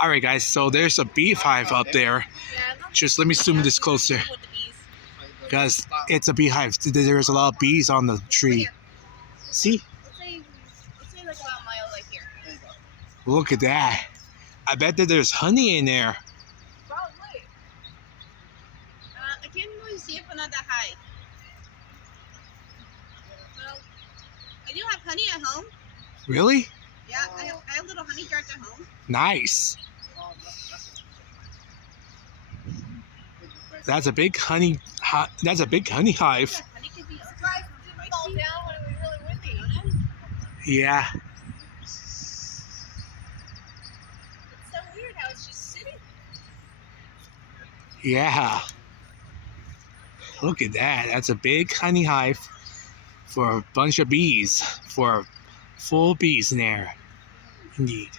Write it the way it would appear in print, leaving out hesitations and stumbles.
Alright guys, so there's a beehive up there. Just let me zoom this closer. Guys, it's a beehive. There's a lot of bees on the tree. See? Let's say like about a mile right here. Look at that. I bet that there's honey in there. Probably. I can't really see it, but not that high. Well, I do have honey at home. Really? Yeah, I have little honey jars at home. Nice. That's a big honey. That's a big honey hive. Yeah, honey can be surprised when it fall down when it was really windy. Yeah. It's so weird how it's just sitting. Yeah. Look at that. That's a big honey hive for a bunch of bees. For full bees in there. Indeed.